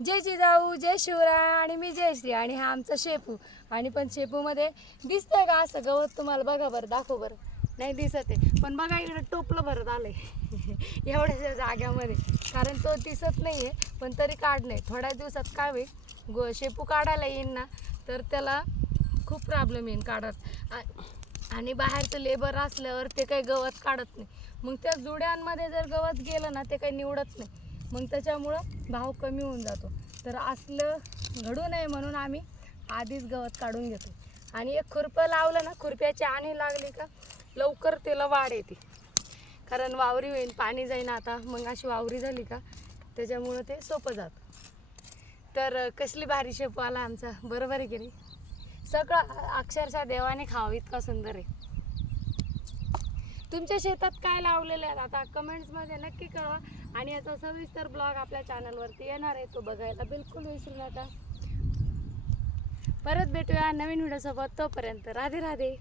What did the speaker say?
जय जिजाऊ जय शिवराय आणि मी जयश्री आणि हा आमचा शेपू. आणि पण शेपूमध्ये दिसतंय का असं गवत तुम्हाला बघा बरं दाखव बरं. नाही दिसत आहे. पण बघा इकडं टोपलं भरत आलंय एवढ्या जाग्यामध्ये. कारण तो दिसत नाही आहे पण तरी काढणे थोड्या दिवसात काय होईल? गो शेपू काढायला येईन ना तर त्याला खूप प्रॉब्लेम येईल काढत आणि बाहेरचं लेबर असल्यावर ते काही गवत काढत नाही. मग त्या जुड्यांमध्ये जर गवत गेलं ना ते काही निवडत नाही. मग त्याच्यामुळं भाव कमी होऊन जातो. तर असलं घडू नये म्हणून आम्ही आधीच गवत काढून घेतो आणि एक खुरपं लावलं ना खुरप्याची आणि लागली का लवकर त्याला वाढ येते. कारण वावरी होईल पाणी जाईन आता. मग अशी वावरी झाली का त्याच्यामुळं ते सोपं जातं. तर कसली भारी शेपू आला आमचा. बरोबर आहे की नाही? सगळं अक्षरशः देवाने खावं इतका सुंदर आहे. तुमच्या शेतात काय लावलेलं आहे आता? कमेंट्समध्ये नक्की कळवा. आणि याचा सविस्तर ब्लॉग आपल्या चॅनलवरती येणार आहे. तो बघायला बिलकुल विसरू नका. परत भेटूया नवीन व्हिडिओसोबत तोपर्यंत राधे राधे.